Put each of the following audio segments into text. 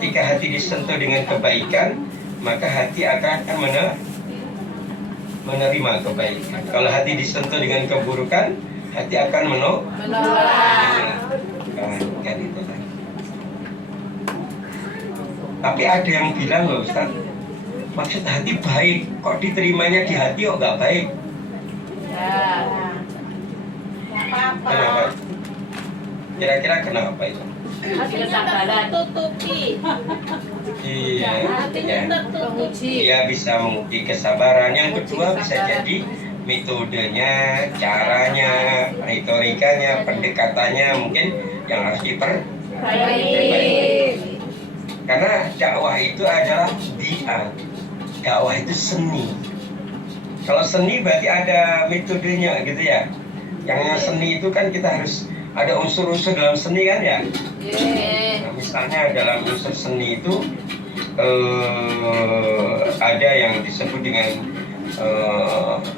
ketika hati disentuh dengan kebaikan, maka hati akan menerima kebaikan. Kalau hati disentuh dengan keburukan, hati akan menolak. Kan itu kan. Tapi ada yang bilang loh Ustaz, maksud hati baik, kok diterimanya di hati kok nggak baik? Ya. Kenapa? Kira-kira kenapa itu? Hatinya tertutupi. Iya, Hatinya ya. tertutupi. Dia bisa menguji kesabaran. Yang kedua bisa jadi metodenya, caranya, retorikanya, pendekatannya mungkin yang harus diperbaiki. Karena dakwah itu adalah bi'at. Dakwah itu seni. Kalau seni berarti ada metodenya gitu ya. Yang seni itu kan kita harus ada unsur-unsur dalam seni kan ya. Nah, misalnya dalam unsur seni itu ada yang disebut dengan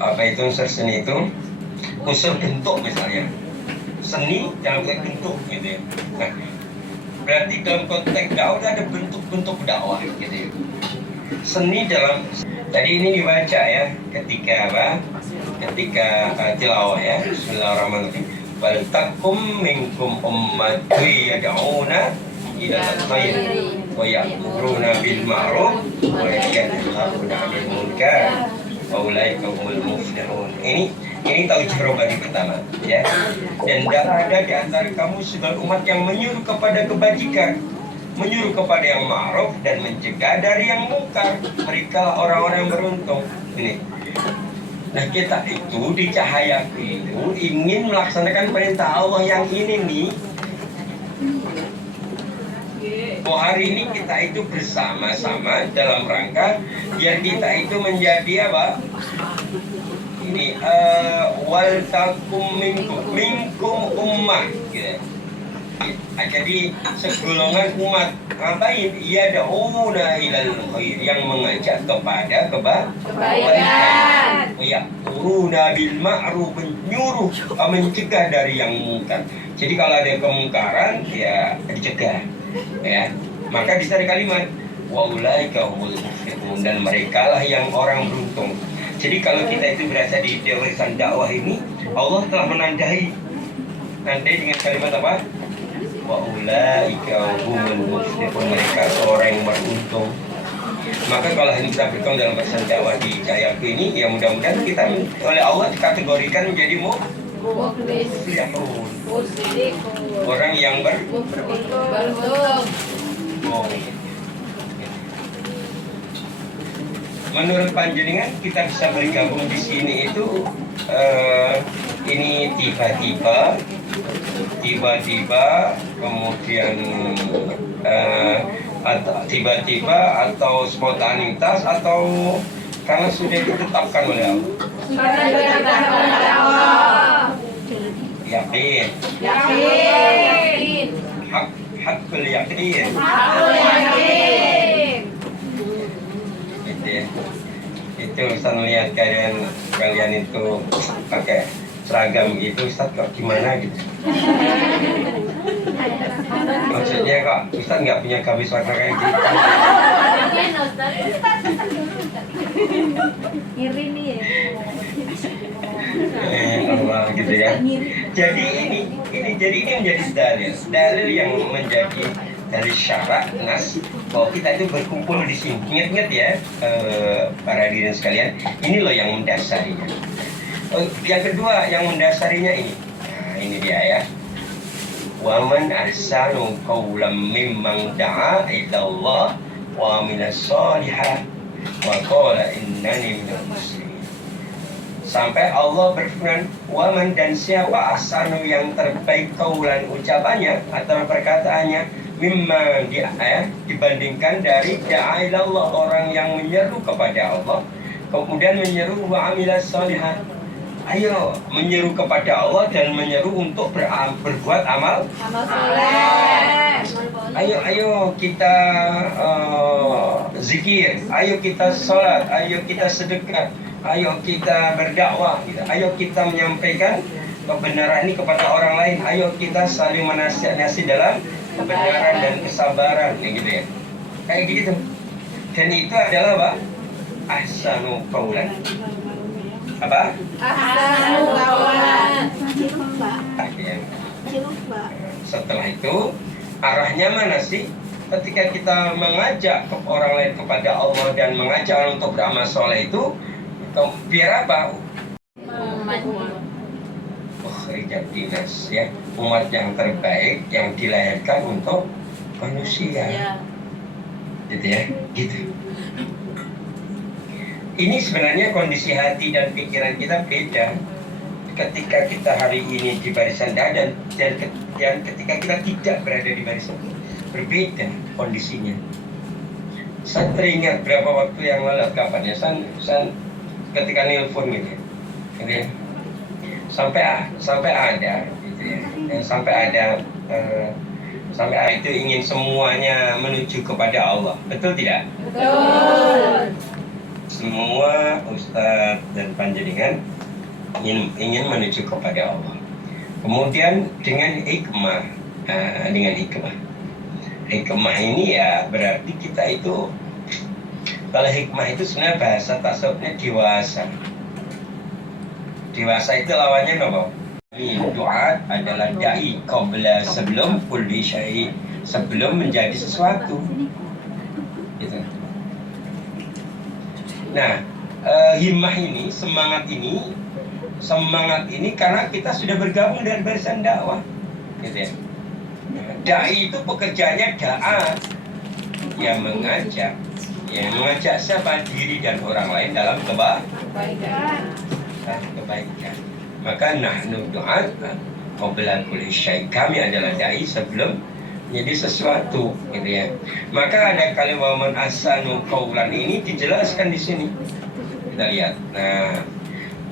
apa itu unsur seni itu? Unsur bentuk misalnya. Seni dalam bentuk gitu ya. Nah, berarti dalam konteks dakwah ada bentuk-bentuk dakwah gitu ya. Seni dalam tadi ini dibaca ya ketika apa? Ketika tilawah ya. Bismillahirrahmanirrahim. Wal takum minkum ummatun yad'una ilal khair wa ya'muruna bil ma'ruf wa yanhauna 'anil munkar wa ulaika humul muflihun. Ini tauhid rohani pertama ya. Dan tidak ada di antara kamu sebagai umat yang menyuruh kepada kebajikan, menyuruh kepada yang ma'ruf dan mencegah dari yang mungkar. Mereka orang-orang yang beruntung. Ini. Nah kita itu di cahaya itu ingin melaksanakan perintah Allah yang ini nih. Oh hari ini kita itu bersama-sama dalam rangka biar kita itu menjadi apa? Ini wal takum minkum ummah gitu. Jadi segolongan umat ngapain? Ia da'una ilal khair, yang mengajak kepada kebaikan. Ya, uruna bil ma'ruf, menyuruh, mencegah dari yang mungkar. Jadi kalau ada kemungkaran ya dicegah. Ya. Maka di sana kalimat wa ulaika humul muflihun, dan merekalah yang orang beruntung. Jadi kalau kita itu berada di dewan dakwah ini, Allah telah menandai dengan kalimat apa? Wa ulaika humul muflihun, mereka orang yang beruntung. Maka kalau kita berkembang dalam pesan dakwah di Cahayaku ini, ya mudah-mudahan kita oleh Allah dikategorikan menjadi muflihun, orang yang beruntung. Menurut panjenengan kita bisa bergabung di sini itu ini tiba-tiba kemudian tiba-tiba atau spontanitas atau karena sudah ditetapkan oleh Allah. Yakin. Hakul yakin. Gitu ya. Itu Ustaz melihat kalian itu pakai seragam gitu, Ustaz kok gimana gitu. Maksudnya kok Ustaz nggak punya gamis warna kayak gitu. Iri nih ya. Allah gitu ya. Jadi ini menjadi dalil yang menjadi dari syarat nas bahwa kita itu berkumpul di sini. Ingat-ingat ya para hadirin sekalian, ini loh yang mendasarinya. Yang kedua yang mendasarinya ini. Nah, ini dia ya. Wa man arsanu qawlan mimman da'a ila Allah wa minas solihah wa qala innani minal muslimin. Sampai Allah berfirman, waman, dan siapa asanu yang terbaik kaulan ucapannya atau perkataannya mimma dibandingkan dari da'ilallah, orang yang menyeru kepada Allah kemudian menyeru wa amilas solihah. Ayo menyeru kepada Allah dan menyeru untuk berbuat amal soleh. Ayo kita zikir, ayo kita sholat, ayo kita sedekah, ayo kita berdakwah, ayo kita menyampaikan kebenaran ini kepada orang lain, ayo kita saling menasihati dalam kebenaran dan kesabaran, gitu ya. Kayak gitu. Dan itu adalah apa? Ahsanu qaulan. Apa? Ahsanu qawalan. Ya. Setelah itu arahnya mana sih? Ketika kita mengajak orang lain kepada Allah dan mengajak orang untuk beramal soleh itu biar apa? Ukhrijat dinas, ya, umat yang terbaik yang dilahirkan untuk manusia. Ya. Gitu ya, gitu. Ini sebenarnya kondisi hati dan pikiran kita beda ketika kita hari ini di barisan dan ketika kita tidak berada di barisan, berbeda kondisinya. Saya teringat berapa waktu yang lalu, kapan ya, saya ketika nelpon gitu ya, sampai ada gitu ya, sampai ada itu ingin semuanya menuju kepada Allah, betul tidak? Betul. Semua ustadz dan panjenengan ingin menuju kepada Allah. Kemudian dengan hikmah, hikmah ini ya berarti kita itu, kalau hikmah itu sebenarnya bahasa tasawufnya dewasa. Dewasa itu lawannya apa? Doa adalah dai qabla, sebelum kulli syai, sebelum menjadi sesuatu. Gitu. Nah, himmah ini, semangat ini karena kita sudah bergabung dengan barisan dakwah, gitu ya. Dai itu pekerjaannya da'a, yang mengajak siapa, diri dan orang lain dalam kebaikan. Maka nahnu du'at qabla kulli syai, kami adalah dai sebelum menjadi sesuatu, gitu ya. Maka ada kalimat waman ahsanu qaulan ini dijelaskan di sini. Kita lihat. Nah,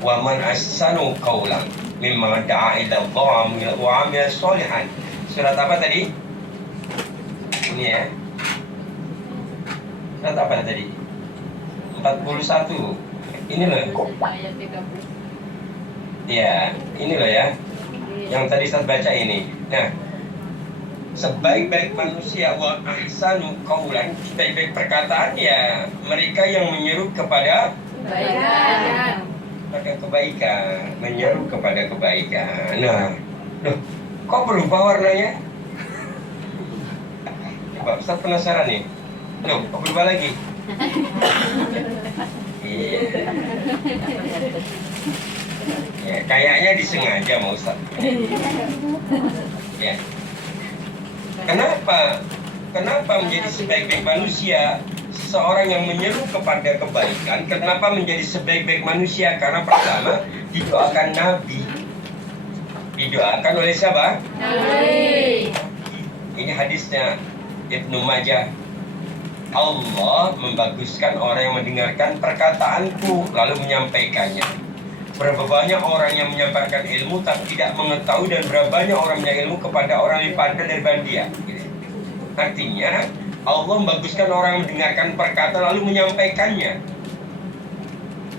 waman ahsanu qaulan mimman da'a ila Allah wa 'amila sholihan. Surat apa tadi? Ini ya. Surat apa tadi? 41. Ini loh. Ayat 30. Ya, ini loh ya. Yang tadi saya baca ini. Nah, sebaik-baik manusia wa ahsanu qaulan, sebaik-baik perkataan ya mereka yang menyeru kepada kebaikan, menyeru kepada kebaikan. Nah, loh, kok berubah warnanya? Coba, Ustaz penasaran nih. Loh, kok berubah lagi? Iya. Ya, kayaknya disengaja mau Ustaz. Ya. Kenapa menjadi sebaik-baik manusia seseorang yang menyeru kepada kebaikan? Kenapa menjadi sebaik-baik manusia? Karena pertama didoakan Nabi. Didoakan oleh siapa? Nabi. Ini hadisnya Ibnu Majah. Allah membaguskan orang yang mendengarkan perkataanku lalu menyampaikannya. Berapa banyak orang yang menyampaikan ilmu tapi tidak mengetahui, dan berapa banyak orang yang ilmu kepada orang yang pandai daripada dia. Artinya Allah membaguskan orang yang mendengarkan perkataan lalu menyampaikannya.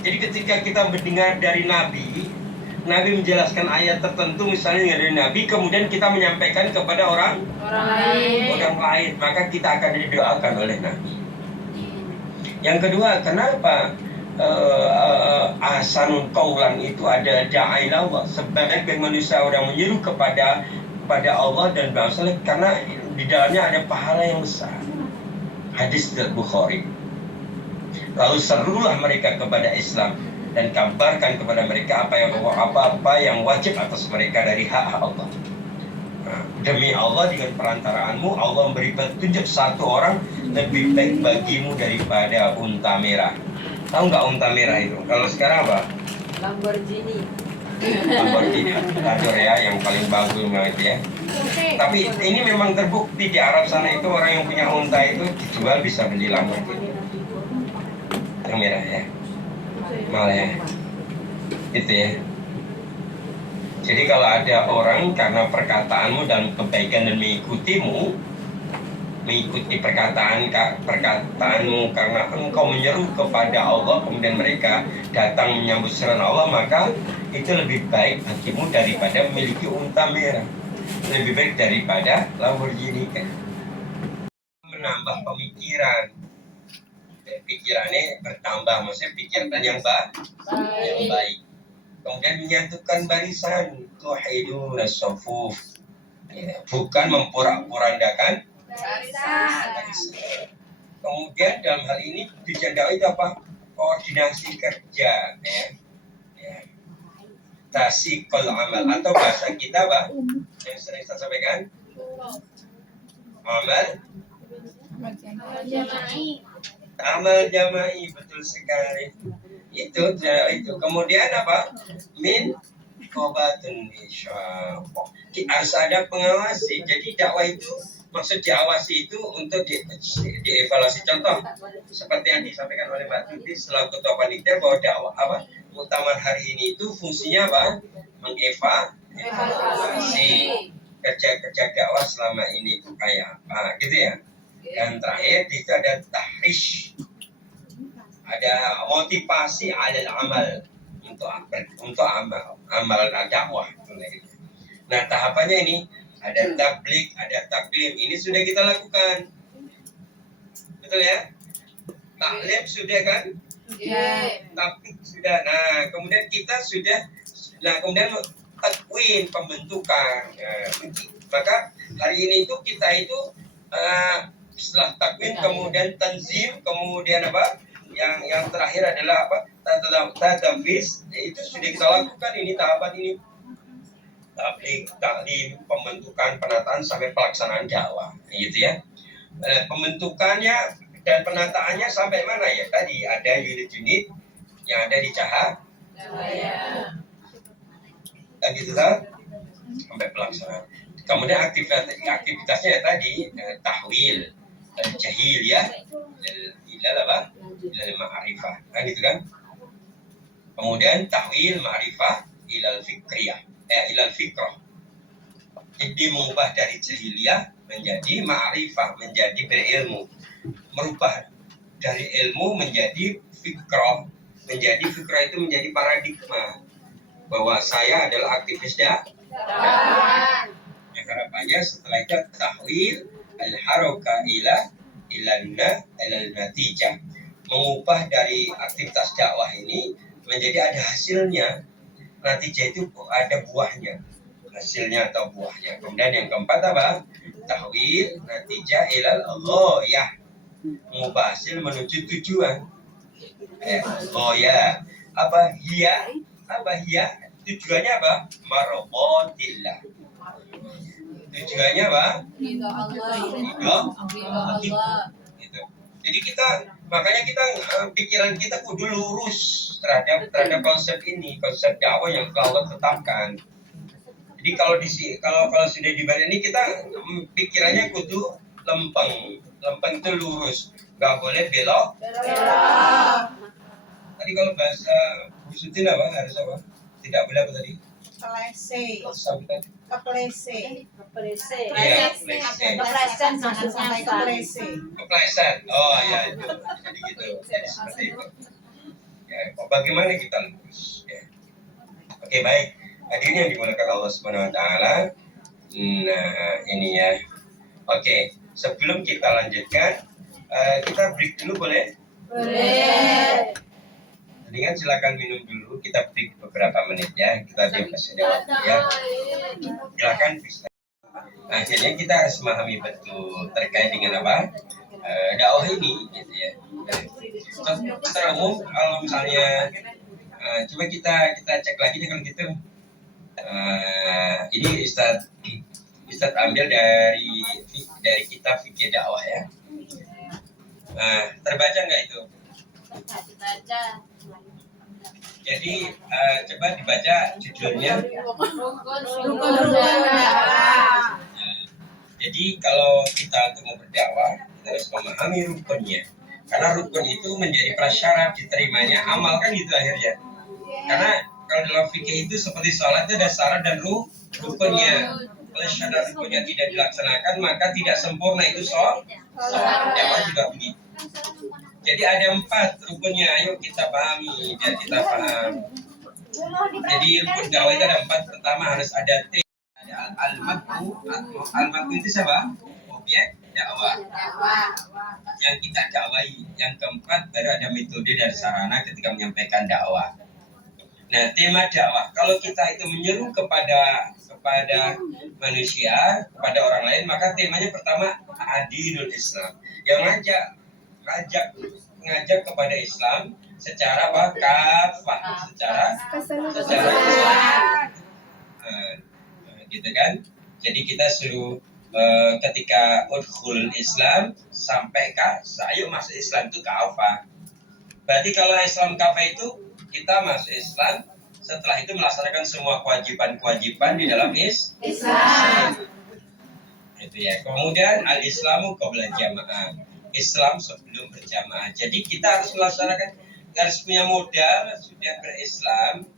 Jadi ketika kita mendengar dari Nabi menjelaskan ayat tertentu misalnya dari Nabi, kemudian kita menyampaikan kepada orang lain, maka kita akan didoakan oleh Nabi. Yang kedua, kenapa ahsanul qaulan itu ada da'i Allah, sebagai manusia orang menyeru kepada Allah dan bangsa, karena di dalamnya ada pahala yang besar. Hadis dari Bukhari. Lalu serulah mereka kepada Islam dan kabarkan kepada mereka apa yang wajib atas mereka dari hak Allah. Nah, demi Allah, dengan perantaraanmu Allah memberi petunjuk satu orang lebih baik bagimu daripada unta merah. Tahu nggak unta merah itu? Kalau sekarang apa? Lamborghini Aventador ya, yang paling bagus memang itu ya. Tapi ini memang terbukti di Arab sana itu orang yang punya unta itu dijual bisa beli Lamborghini yang merah ya, malah ya, itu ya. Jadi kalau ada orang karena perkataanmu dan kebaikan dan mengikuti perkataanmu karena engkau menyeru kepada Allah, kemudian mereka datang menyambut seruan Allah, maka itu lebih baik bagimu daripada memiliki unta merah, lebih baik daripada Lamborghini kan. Menambah pemikiran pikiran. Pikirannya bertambah, maksudnya pikiran yang baik. Kemudian menyatukan barisan, tuhiduna sufuf. Ya, bukan memporak-porandakan barisan. Kemudian dalam hal ini tujuan dakwah itu apa? Koordinasi kerja, ya. Tasikul amal, atau bahasa kita apa? Yang sering saya sampaikan, amal jama'i, betul sekali. Itu. Kemudian apa? Min qobatun isyaq. Harus ada pengawasi. Jadi dakwah itu maksud diawasi itu untuk dievaluasi. Contoh seperti yang disampaikan oleh Mbak Tuti selaku ketua panitia bahwa dakwah muktamar hari ini itu fungsinya apa? Mengevaluasi kerja-kerja dakwah selama ini itu kayak apa, gitu ya. Dan terakhir itu ada tahrish, ada motivasi alal amal untuk amal dakwah. Nah, tahapannya ini ada tabligh, ada taklim. Ini sudah kita lakukan, betul ya? Taklim sudah kan? Tapi sudah. Nah, kemudian kita sudah. Nah, kemudian takwin, pembentukan. Maka hari ini itu kita itu setelah takwin, kemudian tanzim, kemudian apa? Yang terakhir adalah apa? Tadabis. Itu sudah kita lakukan ini tahapan ini. Tabligh, taklim, pembentukan, penataan sampai pelaksanaan dakwah, gitu ya. Pembentukannya dan penataannya sampai mana ya? Tadi ada unit-unit yang ada di Cahaya. Dan gitu kan? Sampai pelaksanaan. Kemudian aktivitasnya tadi tahwil, jahil ya, ilal apa? Ilal ma'rifah, kan gitu kan? Kemudian tahwil ma'rifah ilal fikriyah. Ilal fikrah. Jadi mengubah dari jahiliyah menjadi ma'rifah, menjadi berilmu. Merubah dari ilmu menjadi fikrah. Menjadi fikrah itu menjadi paradigma bahwa saya adalah aktivis dakwah. Harapannya setelah itu tahwil al-haroka ilal natijah. Mengubah dari aktivitas dakwah ini menjadi ada hasilnya. Natijah itu ada buahnya, hasilnya atau buahnya. Kemudian yang keempat apa? Tahwil natijah ilal Allah ya, mengubah hasil menuju tujuan. Oh ya, apa hiya? Tujuannya apa? Marobotillah. Tujuannya apa? Ridho Allah. Gitu. Jadi makanya kita pikiran kita kudu lurus terhadap konsep ini, konsep dakwah yang Allah tetapkan. Jadi kalau sudah dibalik ini kita pikirannya kudu lempeng itu lurus, nggak boleh belok. Tadi kalau bahasa Bu Sutin apa harus apa? Tidak boleh apa tadi? Keplese. Iya, kepleset. Oh ya itu. Jadi gitu. Jadi seperti itu. Ya, bagaimana kita lurus? Ya. Oke, baik. Hadirin yang dimuliakan Allah Subhanahu Wa Taala. Nah, ini ya. Oke, sebelum kita lanjutkan, kita break dulu boleh? Boleh. Mendingan silakan minum dulu, kita break beberapa menit ya, kita diam kasih waktu ya. Silakan bisa. Akhirnya kita harus memahami betul terkait dengan apa dakwah ini, gitu ya. Secara umum kalau misalnya coba kita cek lagi deh kalau gitu. Ini Ustaz ambil dari kitab fikih dakwah ya. Terbaca nggak itu? Baca. Jadi coba dibaca judulnya. Rukun dakwah. Jadi kalau kita untuk mau berdakwah, kita harus memahami rukunnya. Karena rukun itu menjadi prasyarat diterimanya amal kan gitu akhirnya. Karena kalau dalam fikih itu seperti sholat itu ada syarat dan rukunnya. Kalau syarat rukunnya tidak dilaksanakan maka tidak sempurna itu sholat. Dakwah juga begitu. Jadi ada 4 rukunnya, ayo kita pahami dan kita paham. Jadi rukun dakwah itu ada 4. Pertama harus ada T, ada al-matu. Al-matu itu siapa? Objek. dakwah. Yang kita dakwai. Yang keempat, baru ada metode dan sarana ketika menyampaikan dakwah. Nah, tema dakwah, kalau kita itu menyeru kepada manusia, kepada orang lain, maka temanya pertama adilul Islam. Yang ngajak kepada Islam secara apa? Kafah, secara Islam. Gitu kan? Jadi kita suruh ketika udkhul Islam sampai ayo masuk Islam itu kafah. Berarti kalau Islam kafah itu kita masuk Islam, setelah itu melaksanakan semua kewajiban-kewajiban di dalam Islam. Itu ya. Kemudian al-Islamu qabla jamaah. Islam sebelum berjamaah. Jadi kita harus harus punya modal, sudah berislam,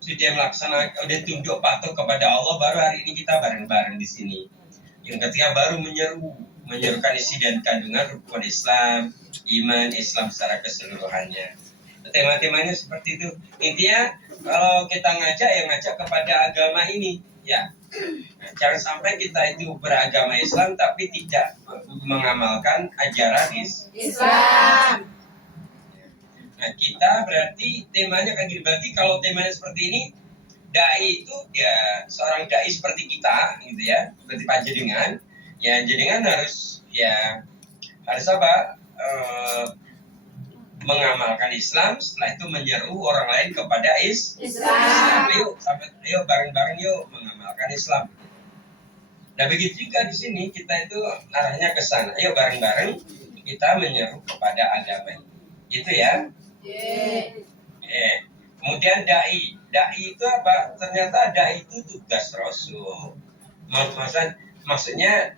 sudah melaksanakan, sudah tunduk patuh kepada Allah, baru hari ini kita bareng-bareng di sini. Yang ketiga baru menyerukan isi dan kandungan rukun Islam, iman Islam secara keseluruhannya. Tema-temanya seperti itu. Intinya kalau kita ngajak kepada agama ini, ya. Nah, jangan sampai kita itu beragama Islam tapi tidak mengamalkan ajaran Islam. Nah, kita berarti temanya kan gitu. Berarti kalau temanya seperti ini, dai itu ya seorang dai seperti kita, gitu ya, seperti panjenengan. Ya, jenengan harus apa? Mengamalkan Islam, setelah itu menyeru orang lain kepada Islam. Ayo bareng-bareng yuk mengamalkan Islam. Nah, begitu juga di sini kita itu arahnya ke sana. Ayo bareng-bareng kita menyeru kepada agama. Gitu ya. Kemudian dai itu apa? Ternyata dai itu tugas Rasul. Maksudnya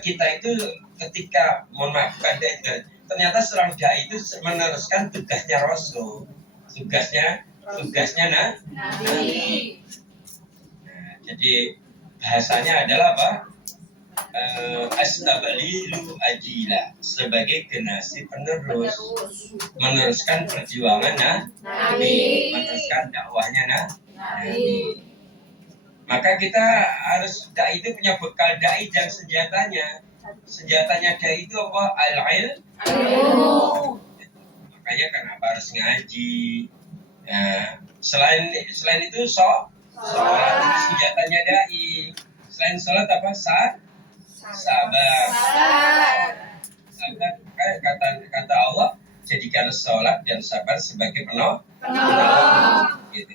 kita itu ketika memaafkan dai, ternyata seorang dai itu meneruskan tugasnya Rasul, tugasnya Nabi. Nah, jadi bahasanya adalah apa? Astabalilu ajila, sebagai generasi penerus, meneruskan perjuangan Nabi, meneruskan dakwahnya Nabi. Maka kita harus dai itu punya bekal dai dan senjatanya. Senjatanya dai itu apa? Al-ilm. Makanya kenapa harus ngaji? Nah, selain itu sholat itu senjatanya dai. Selain sholat apa? Sabar. Kata Allah, jadikan sholat dan sabar sebagai penolong. Gitu.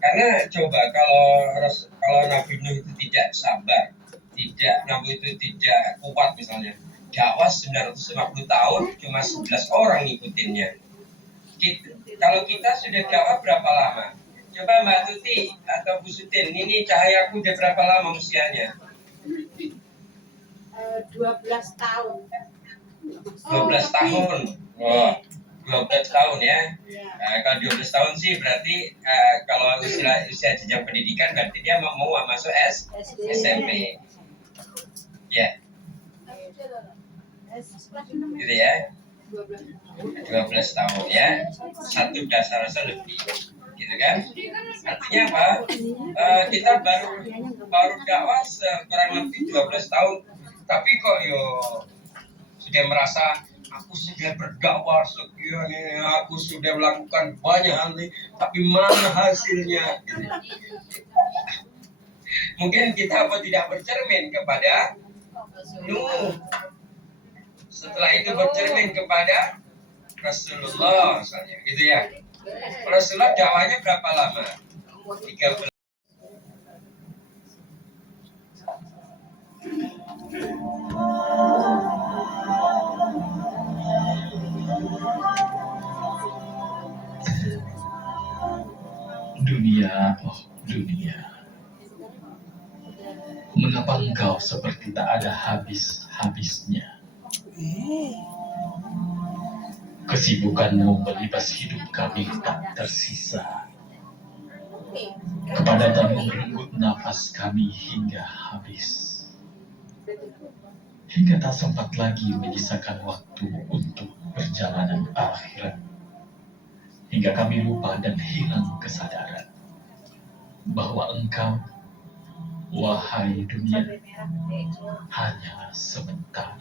Karena coba kalau Nabi Nuh itu tidak sabar, Nabi itu tidak kuat misalnya, dakwah 950 tahun cuma 11 orang ngikutinnya. Kalau kita sudah dakwah berapa lama? Coba Mbak Tuti atau Bu Sutin, ini cahayaku udah berapa lama usianya? 12 tahun. 12 tahun. Wah, 12 tahun ya. Kalau 12 tahun sih berarti kalau usia jenjang pendidikan berarti dia mau masuk SMP. Ya. Gitu ya. 12 tahun ya. Satu dasar lebih. Gitu kan? Artinya apa? Kita baru dakwah kurang lebih 12 tahun. Tapi kok sudah merasa aku sudah berdakwah sekian ini, aku sudah melakukan banyak hal ini, tapi mana hasilnya? Mungkin kita tidak bercermin kepada Nuh. Setelah itu bercermin kepada Rasulullah, misalnya, gitu ya. Rasulullah dakwahnya berapa lama? 13. Dunia, oh dunia, mengapa engkau seperti tak ada habis-habisnya? Kesibukanmu melibas hidup kami tak tersisa. Kepadatanmu merenggut nafas kami hingga habis. Hingga tak sempat lagi menyisakan waktu untuk perjalanan akhirat. Hingga kami lupa dan hilang kesadaran bahwa engkau Wahai dunia, hanya sebentar.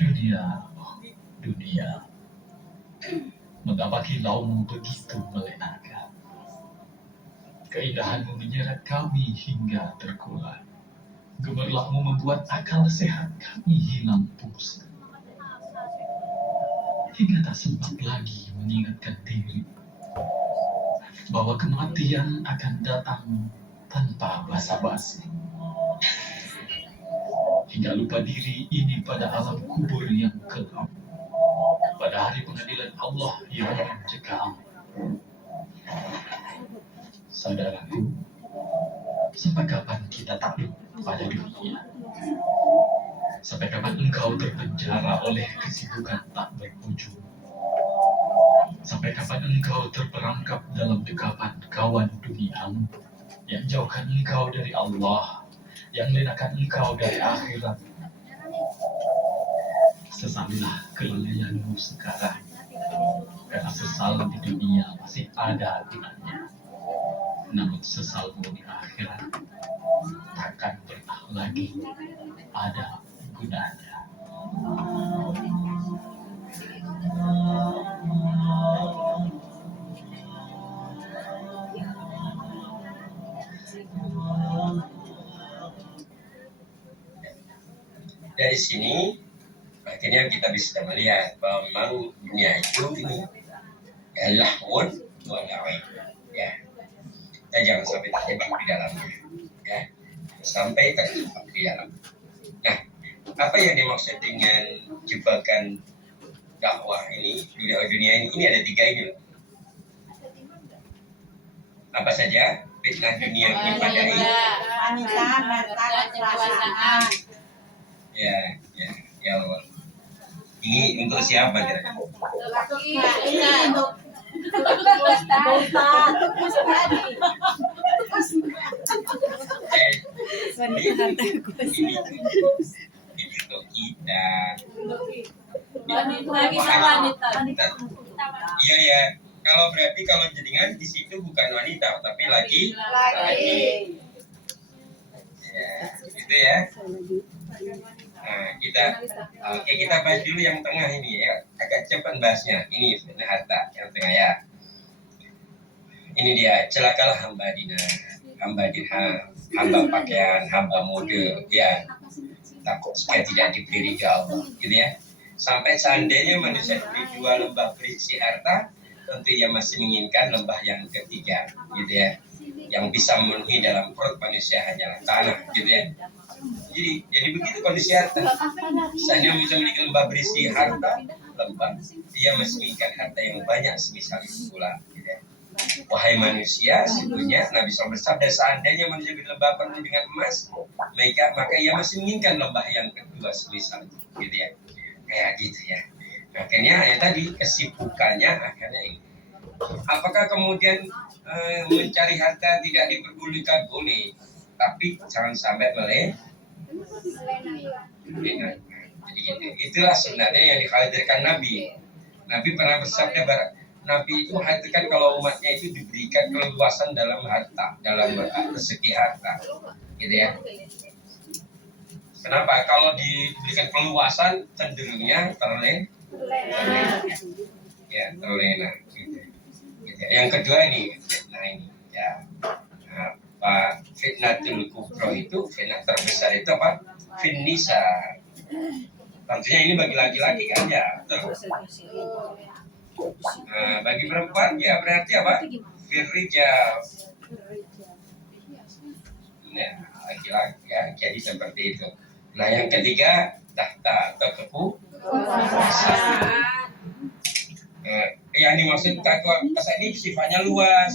Dunia, oh dunia, mengapa kilaumu begitu melenakan? Keindahanmu menyeret kami hingga terkulai. Gemerlapmu membuat akal sehat kami hilang pulsa. Hingga tak sempat lagi mengingatkan diri bahwa kematian akan datang tanpa basa-basi. Hingga lupa diri ini pada alam kubur yang kelam, pada hari pengadilan Allah yang mencekam. Saudaraku, sampai kapan kita takluk pada dunia? Sampai kapan engkau terpenjara oleh kesibukan tak berujung? Sampai kapan engkau terperangkap dalam dekapan kawan duniamu yang jauhkan engkau dari Allah, yang lenakan engkau dari akhirat? Sesalilah kelalaianmu sekarang, karena sesal di dunia masih ada gunanya. Namun sesalmu di akhirat takkan pernah lagi ada gunanya. Dari sini akhirnya kita bisa melihat bahwa memang dunia itu ini lahun wa la'ib, ya. Kita jangan sampai terjebak di dalamnya, ya. Sampai terjebak di dalam. Nah, apa yang dimaksud dengan jebakan dakwah ini, dunia ini? Ini ada 3 ini loh. Apa saja? Fitnah dunia menyepadai, wanita, harta, kekuasaan. ya Allah. Ini untuk siapa kira-kira? Untuk Ini untuk kita. wanita. Iya ya. Kalau berarti kalau jenengan di situ bukan wanita tapi laki. Ya, gitu ya. Nah, kita bahas dulu yang tengah ini ya. Agak cepat bahasnya. Ini fitnah harta yang tengah ya. Ini dia, celakalah hamba dina, hamba dirham, hamba pakaian, hamba mode, ya. Takut supaya tidak diberi ke Allah, gitu ya. Sampai seandainya manusia diberi 2 lembah berisi harta, tentu ia masih menginginkan lembah yang ketiga, gitu ya. Yang bisa memenuhi dalam perut manusia hanyalah tanah, gitu ya. Jadi begitu kondisi harta. Seandainya bisa memiliki lembah berisi harta, lembah, dia masih menginginkan harta yang banyak semisal itu pula, gitu ya. Wahai manusia, sesungguhnya Nabi SAW bersabda, seandainya manusia lembah penuh dengan emas, maka ia masih menginginkan lembah yang kedua semisal itu, gitu ya. Kayak gitu ya. Makanya ya tadi kesibukannya akhirnya ini. Apakah kemudian mencari harta tidak diperbolehkan? Boleh, tapi jangan sampai melena. Jadi itulah sebenarnya yang dikhawatirkan Nabi. Nabi pernah bersabda, Nabi itu mengatakan kalau umatnya itu diberikan keleluasan dalam harta, dalam rezeki harta, gitu ya. Kenapa? Kalau diberikan keleluasan cenderungnya terlena. Ya, terlena. Gitu. Yang kedua ini, fitnah ini, ya. Nah, fitnatul kubro itu, fitnah terbesar itu apa? Finnisa. Tentunya ini bagi laki-laki kan ya. Nah, bagi perempuan ya berarti apa? Firrijal. Nah, laki-laki ya, jadi seperti itu. Nah, yang ketiga tahta atau kekuasaan. Yang dimaksud kekuasaan ini sifatnya luas.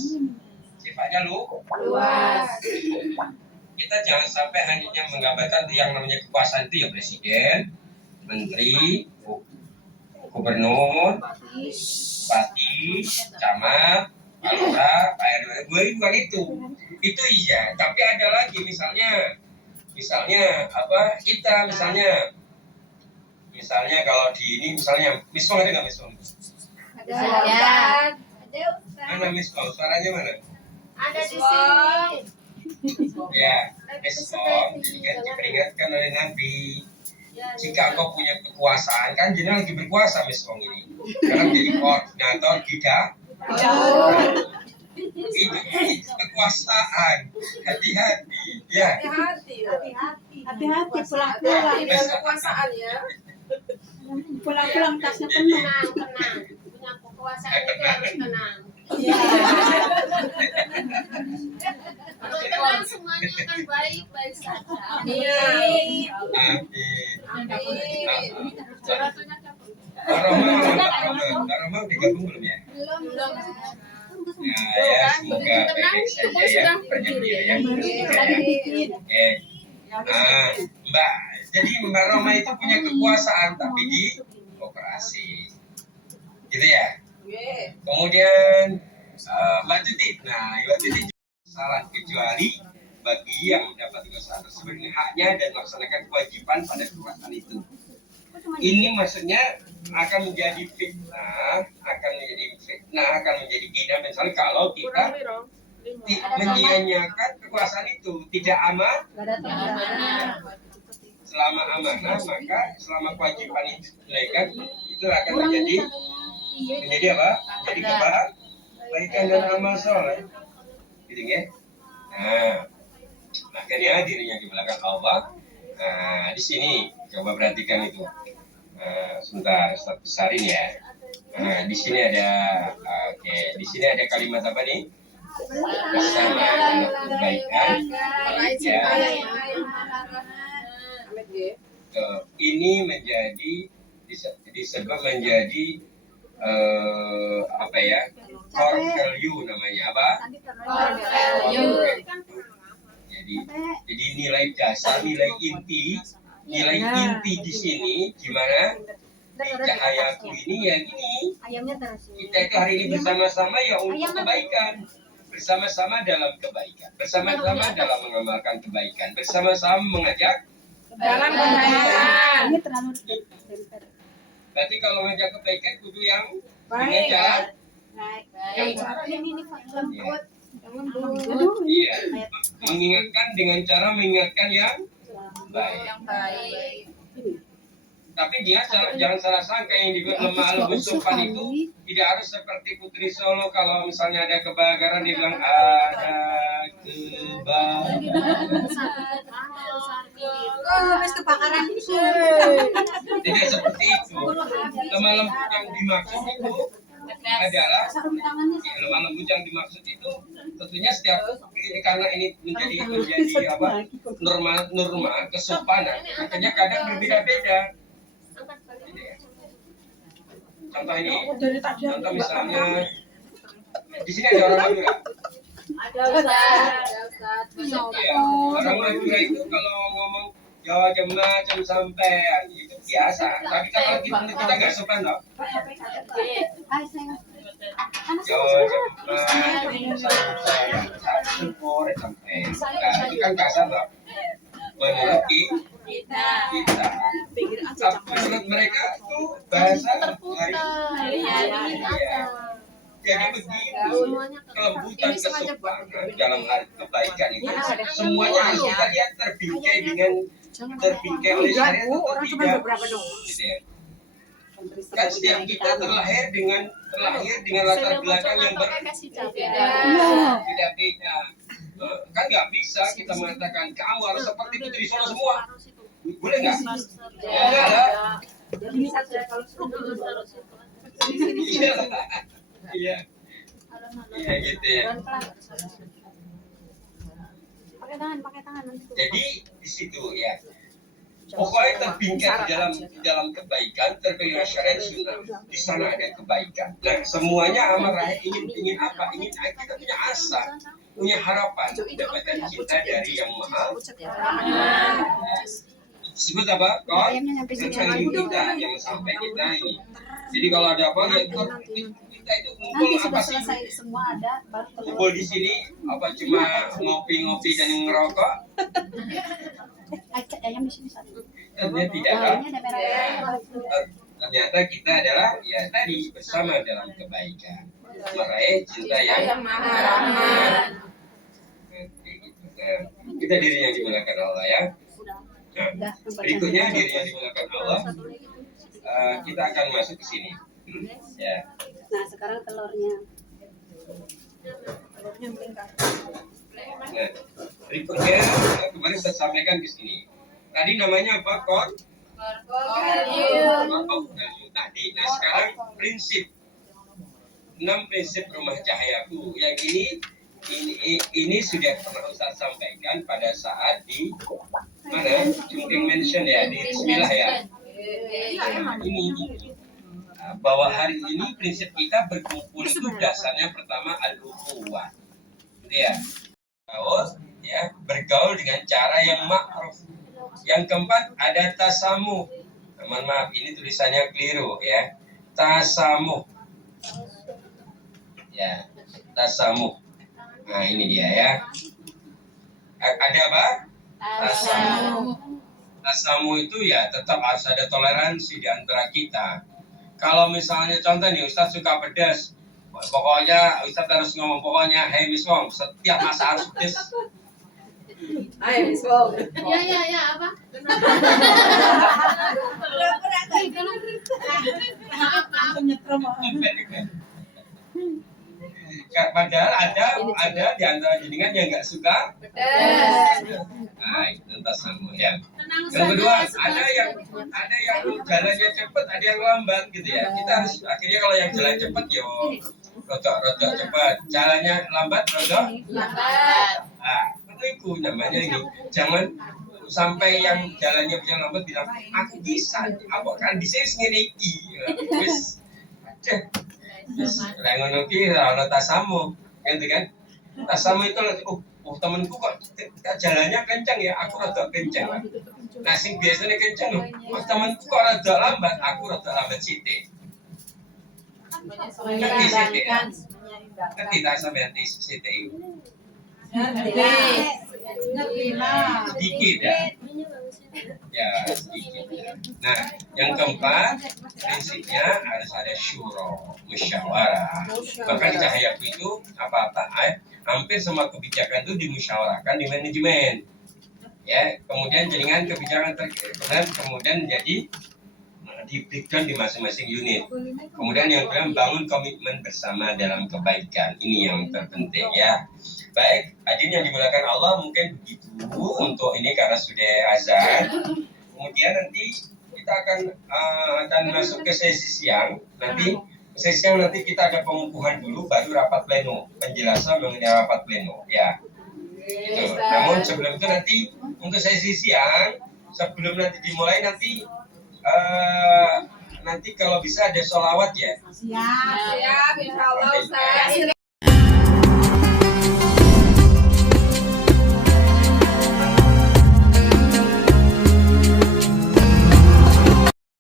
Sifatnya luas. Kita jangan sampai hanya menggambarkan yang namanya kekuasaan itu ya presiden, menteri, gubernur, bupati, camat, lurah, Pak RW, bukan itu. Itu iya, tapi ada lagi misalnya apa? Kita misalnya kalau di ini misalnya misbah ada nggak misbah? Ada. Mana misbah? Suaranya mana? Ada di sini. Ya, Islam juga diperingatkan oleh Nabi. Jika engkau punya kekuasaan, kan jenengan lagi berkuasa Miswong ini. Sekarang jadi koordinator kita. Itu kekuasaan. Hati-hati. Ya. Hati-hati pulang-pulang. Kekuasaan ya. Pulang-pulang tasnya penuh. Tenang. Punya kekuasaan itu harus tenang. Iya. Kalau tenang semuanya akan baik-baik saja. Amin. Amin. Aroma digabung belum ya? Belum. Ya, semoga baik saja ya. Perjanjian ya. Oke. Mbak, jadi Mbak Roma itu punya kekuasaan tapi di operasi, gitu ya. Kemudian Mbak Tuti, Mbak Tuti salah kecuali bagi yang mendapat kekuasaan tersebut ini haknya dan melaksanakan kewajiban pada kekuasaan itu. Ini maksudnya akan menjadi fitnah, akan menjadi hina misalnya kalau kita menyia-nyiakan kekuasaan itu tidak aman. Selama amanah maka selama kewajiban itu ditunaikan itu akan menjadi apa? Jadi kebaikan dan amal soleh, gitu ya. Makanya dirinya di belakang Allah. Di sini coba perhatikan itu. Sebentar, start besarin ya. Di sini ada, di sini ada kalimat apa nih? Bersama dalam kebaikan. Ya. Ini menjadi disebut menjadi apa ya? Core value namanya apa? Jadi nilai dasar, nilai inti di sini gimana? Di cahayaku ini ya gini. Kita itu hari ini bersama-sama ya untuk kebaikan. Bersama-sama dalam kebaikan. Bersama-sama dalam mengamalkan kebaikan. Bersama-sama mengajak Dalam kebaikan. Ini terlalu Berarti kalau mengajak kebaikan kudu yang dengan cara baik. Ini lembut. iya, mengingatkan dengan cara mengingatkan yang baik. Tapi dia jangan salah sangka yang dibilang lemah lembut sopan itu tidak harus seperti Putri Solo. Kalau misalnya ada kebakaran dia bilang ada kebakaran. Kebakaran Tidak seperti itu. Lemah lembut yang dimaksud itu adalah lemah lembut yang dimaksud itu tentunya setiap ini karena ini menjadi apa norma kesopanan makanya kadang berbeda-beda. Contoh ini, contoh misalnya di sini ada orang Madura. Ada Ustaz. Ya, orang Madura itu kalau ngomong Jawa macam sampai itu biasa. Tapi kalau kita nggak sopan loh. Jawa sampai itu kan kasar loh. Menurut kita. Tapi menurut mereka itu bahasa hari-hari. Jadi begitu kelembutan kesopanan dalam hal kebaikan itu semuanya harus kita lihat terbingkai oleh syariat atau tidak. Gitu ya. Kan setiap kita terlahir dengan latar belakang yang berbeda-beda. Kan nggak bisa kita mengatakan kamu harus seperti Putri Solo semua. Boleh nggak? Enggak ada. Iya. Iya gitu ya. Pakai tangan nanti. Jadi di situ ya. Pokoknya terbingkai di dalam kebaikan, terbingkai syariat sunnah. Di sana ada kebaikan. Nah, semuanya amal rahim ingin apa? Kita punya asa, punya harapan mendapatkan cinta dari yang maha. Disebut apa? Terkait kita, jangan sampai kita ini. Jadi kalau ada apa ya kita itu ngumpul apa sih? Semua ada baru Ngumpul di sini apa cuma ngopi-ngopi dan ngerokok? ayam di sini satu. Ternyata tidak. Ternyata kita adalah ya tadi bersama dalam kebaikan. meraih cinta yang Rahman. Nah, kita diri yang dimuliakan Allah ya. Nah, berikutnya diri yang dimuliakan Allah, kita akan masuk ke sini. Ya. Nah, sekarang telurnya. Nah, berikutnya kemarin saya sampaikan di sini. Tadi namanya apa? Tadi. Nah, sekarang prinsip 6 prinsip rumah cahayaku yang ini sudah pernah Ustaz sampaikan pada saat di mana Jungking mention ya di Bismillah ya. Nah, ini bahwa hari ini prinsip kita berkumpul itu dasarnya pertama al-ukhuwah, gitu ya. Bergaul dengan cara yang ma'ruf. Yang keempat ada tasamuh. Mohon maaf, ini tulisannya keliru ya. Tasamuh. Ya, tasamuh. Nah, ini dia ya. Ada apa? Tasamuh. Tasamuh itu ya tetap harus ada toleransi di antara kita. Kalau misalnya contoh nih, Ustaz suka pedas. Pokoknya Ustaz harus ngomong pokoknya, hey Miss Wong, setiap masa harus pedas. Ayo, Miss Wong. Ya, apa? Padahal ada di antara jenengan yang nggak suka Pedas. Nah, itu tasamuh ya. Tenang Yang kedua, saja, ada yang jalannya cepet, ada yang lambat gitu ya. Kita harus akhirnya kalau yang jalan cepet yo rotok cepat, jalannya lambat rotok. lambat. Nah, itu namanya ini. Jangan sampai yang jalannya bisa lambat bilang aku bisa, aku kan bisa ngene iki. Wis. Lah ngono ki ora tasamuh, gitu kan? Tasamuh itu temenku kok jalannya kencang ya, aku rada kencang. Nah, sing biasanya kencang loh, temenku kok rada lambat, aku rada lambat sithik. Ngerti sithik ya? Ngerti tak sampean sithik itu? Ngerti lah. Sedikit ya. Ya, sedikit ya. Nah, yang keempat, prinsipnya harus ada syuro, musyawarah. Bahkan di cahayaku itu apa-apa, hampir semua kebijakan itu dimusyawarahkan di manajemen. Ya, kemudian jaringan kebijakan kemudian menjadi di breakdown di masing-masing unit. Kemudian yang kedua membangun komitmen bersama dalam kebaikan. Ini yang terpenting ya. Baik, hadirin yang dimuliakan Allah, mungkin begitu untuk ini karena sudah azan. Kemudian nanti kita akan masuk ke sesi siang. Nanti kita ada pengukuhan dulu, baru rapat pleno, penjelasan mengenai rapat pleno ya. Gitu. Namun sebelum itu nanti untuk sesi siang, sebelum nanti dimulai nanti kalau bisa ada sholawat ya. Siap. Siap, insya Allah, Ustaz.